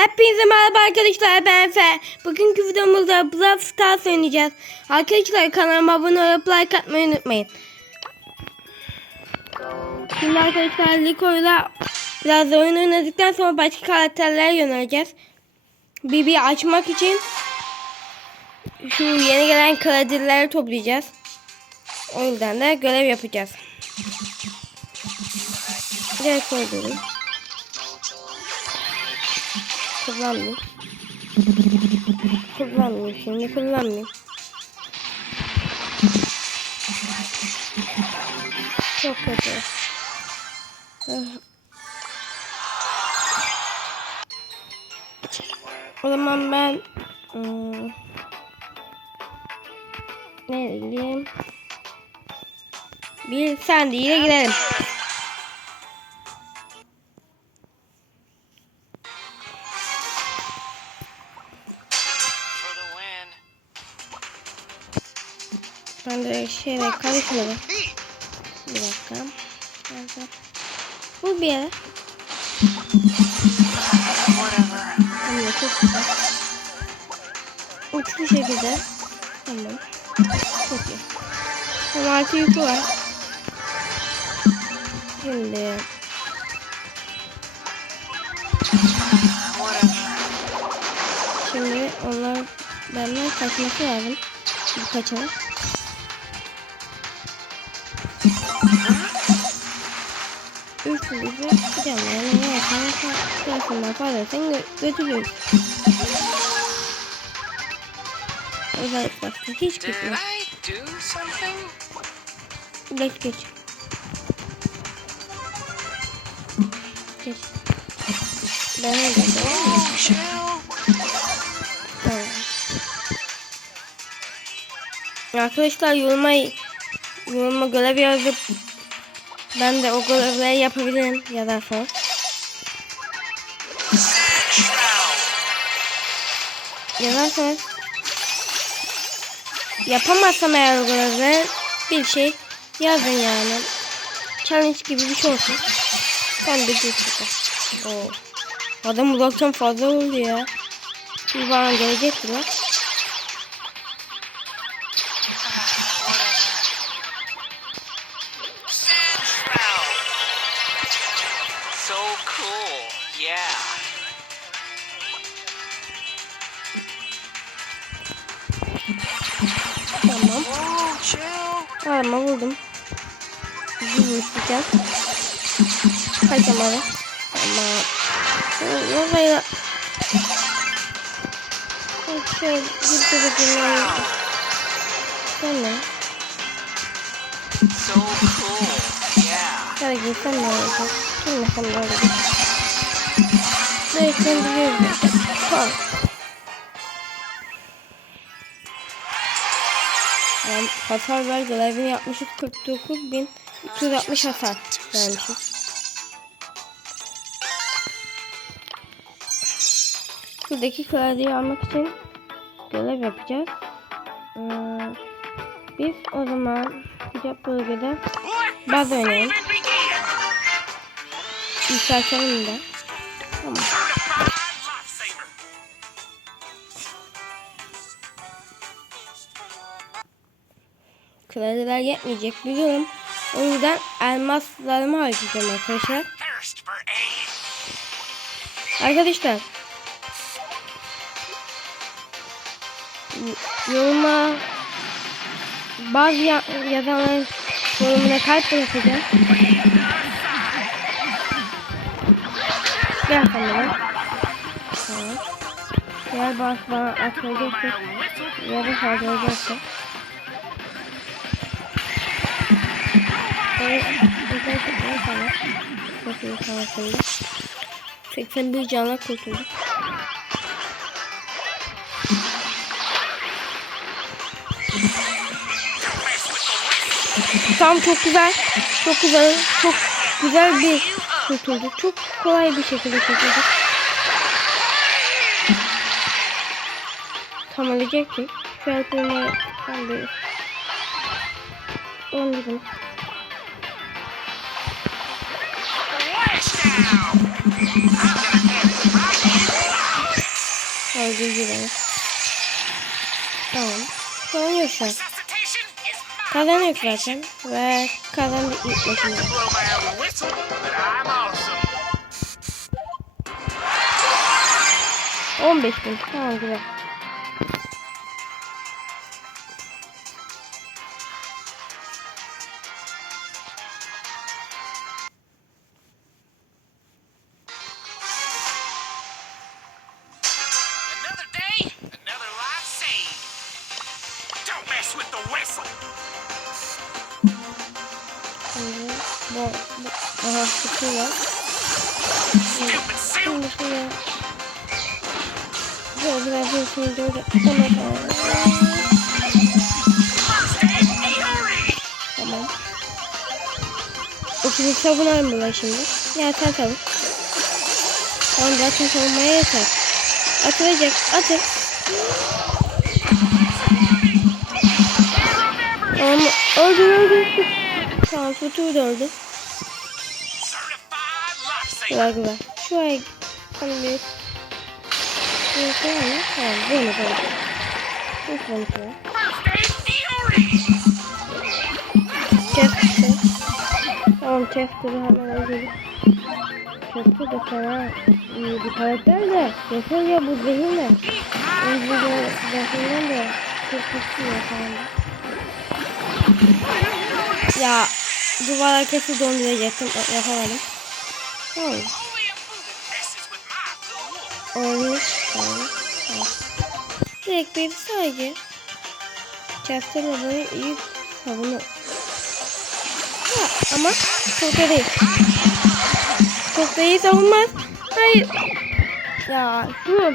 Hepinize merhaba arkadaşlar ben Efe. Bugünkü videomuzda Brawl Stars oynayacağız. Arkadaşlar kanalıma abone olup like atmayı unutmayın. Şimdi arkadaşlar Liko'yla biraz oyun oynadıktan sonra başka karakterlere yöneleceğiz. Bibi açmak için şu yeni gelen kredileri toplayacağız. O yüzden de görev yapacağız. Direkt koydum. Kullanmayayım. Kullanmayayım şimdi kullanmayayım. Çok kötü. O zaman ben hmm, ne diyeyim? Bir Sandy ile girelim. Ben de şeyle karışmadım. Bir dakika. Nerede? Bu bir yere. Tamam çok güzel. Uçlu şekilde. Tamam. Çok iyi. Tamam artı yükü var. Şimdi. Şimdi onlar benden kaçması lazım. Bir kaçalım. Üç yüzü gideceğim yani ne yaparsan sırasında paylaşsan gö götürürüz. Özellikle hiç Did gitme. I do something? Geç geç. Geç. Ben öyle. Arkadaşlar yoruma yoruma görev yazıp ben de o görevleri yapabilirim yazarsanız. Yazarsanız yapamazsam eğer o görevleri bir şey yazın yani. Challenge gibi bir şey olsun. Ben de geçeceğim. Oo. Adam uzaktan fazla oldu ya. Bir bana gelecek mi? Arama vurdum. Vurmuşlayacağım. Kaçamadı. Tamam. Yok hayır. Şöyle bir de dinleyelim. Tamam. So cool. Yeah. Hadi gitsen ne olacak? Girmesem ne olacak? Direkt biliyoruz. Tamam. Hasar ver görevini yapmışız 49 bin 260 hasar vermişiz. Şuradaki krediyi almak için görev yapacağız. Ee, biz o zaman sıcak bölgede baz oynayalım. İstersenim de. Tamam. Krediler yetmeyecek biliyorum. O yüzden elmaslarımı harcayacağım arkadaşlar. Arkadaşlar. Yoruma bazı ya yazanların yorumuna kalp bırakacağım. Gel bak. Tamam. Diğer bazı bana atmayacaksın. Ya da Çok iyi savaşında. 81 canla kurtulduk. Tam çok güzel. Çok güzel. Çok güzel bir kurtulduk. Çok kolay bir şekilde kurtulduk. Tam ölecektik. Şu an bunu ben bir 10 dedim. Öldürdüler. Tamam. Sorun yok şu zaten. Ve kazandı ilk I'm awesome. 15 bin. Tamam güzel. Aha tutuyor. Şimdi şuraya Böyle biraz bir şimdi böyle Tamam. Tamam Okulu savunar mı lan şimdi? Ya savun Tamam zaten savunmaya yeter Atılacak atıl Tamam öldür öldür Tamam tutuğu da öldü Certified lifesaver. Güzel güzel Şuraya Hani bir var mı? Tamam konusu First aid theory. Chester. Tamam Chester'ı hemen öldürdüm. Chester da sana iyi bir karakter de. Yeter ya bu zehir ne? Öldürdüğü zehirden de çok güçlü ya. Ya duvar arkası donduracaktım yapamadım. Wool. Olmuş. Direkt bir sadece Chester'la böyle iyi savunuyor. Ha, ama çok da değil. Çok da iyi savunmaz. Hayır. Ya şu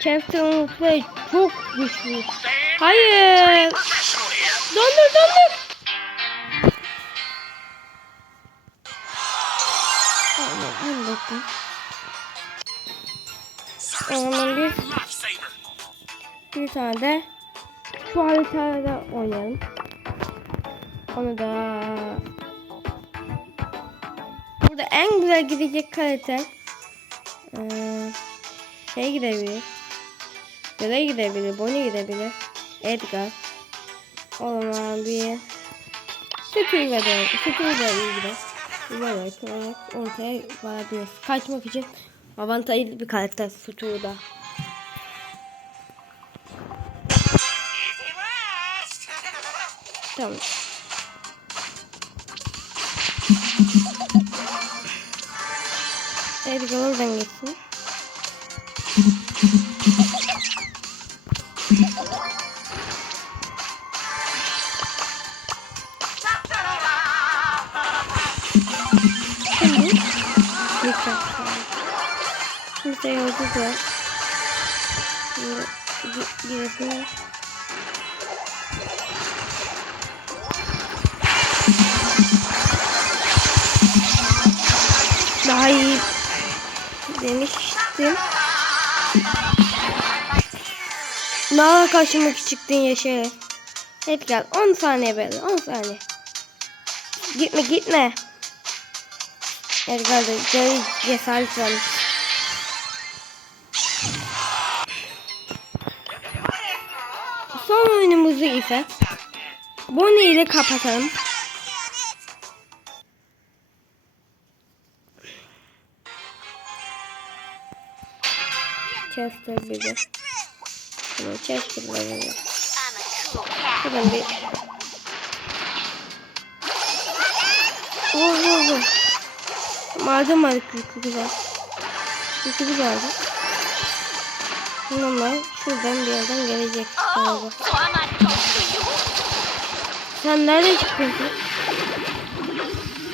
Chester'ın ultileri çok güçlü. Hayır. Dondur dondur. Bunu bekle. Ondan bir. Bir tane de şu haritada da oynayalım. Onu da burada en güzel gidecek kalite ee, şey gidebilir. Dede gidebilir, Bonnie gidebilir. Edgar. O zaman bir Steve de Steve de iyi gider. Güzel olarak ortaya varabilir. Kaçmak için avantajlı bir karakter. Easy rest. Tamam. Edgar oradan geçsin. Kimse yolcu da. Giresin. Daha iyi demiştim. Daha karşıma çıktın yaşayarak. Hadi gel 10 saniye böyle 10 saniye. Gitme gitme. Edgar da geri cesaret vermiş. Oyunumuzu ise Bonnie ile kapatalım. Chester de. Tamam Chester'la böyle. Şuradan bir. Vur vur vur. Madem yükü güzel. Yükü güzeldi. Bunlar şuradan bir yerden gelecek. galiba. Sen nerede çıktın ki?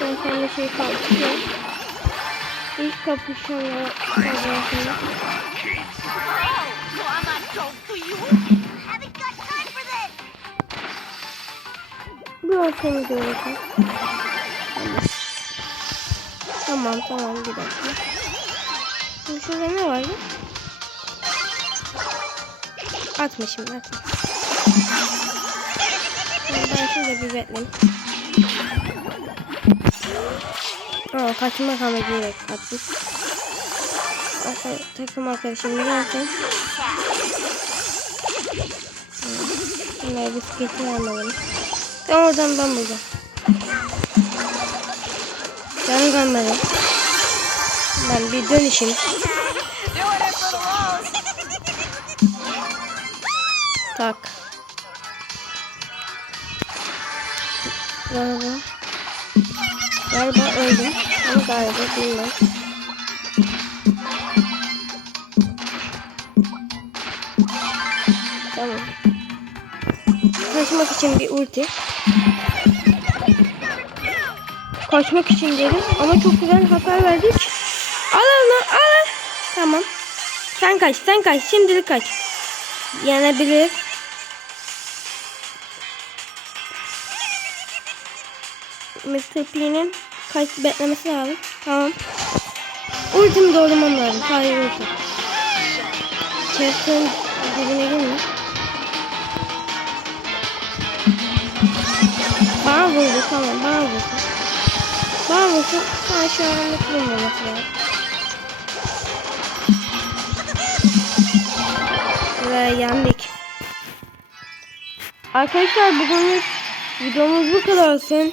Ben seninle şey kapışıyorum. İlk kapışanlar arasında. Biraz seni göreceğim. Tamam tamam bir dakika. Şurada ne var? Atma şimdi atma. Şimdi ben şurada bir bekleyeyim. Aa, kaçmak amacıyla atmış. arka- takım arkadaşım gelsin. Bunları bisikleti almalım. Ben oradan ben bulacağım. Ben kalmadım. Ben bir dönüşüm. Tak. Galiba. Galiba öldüm. Ama galiba bilmem. Tamam. Kaçmak için bir ulti. Kaçmak için dedim ama çok güzel hasar verdik. Al onu al. Tamam. Sen kaç sen kaç şimdilik kaç. Yenebilir. Mr. P'nin kaç beklemesi lazım. Tamam. Ultimi doğrumam lazım. Hayır ulti. Chest'in dibine girme. Bana vurdu tamam bana vurdu. Bana vurdu. Ha şu anda vurmaması lazım. Ve yendik. Arkadaşlar bugünlük videomuz bu kadar olsun.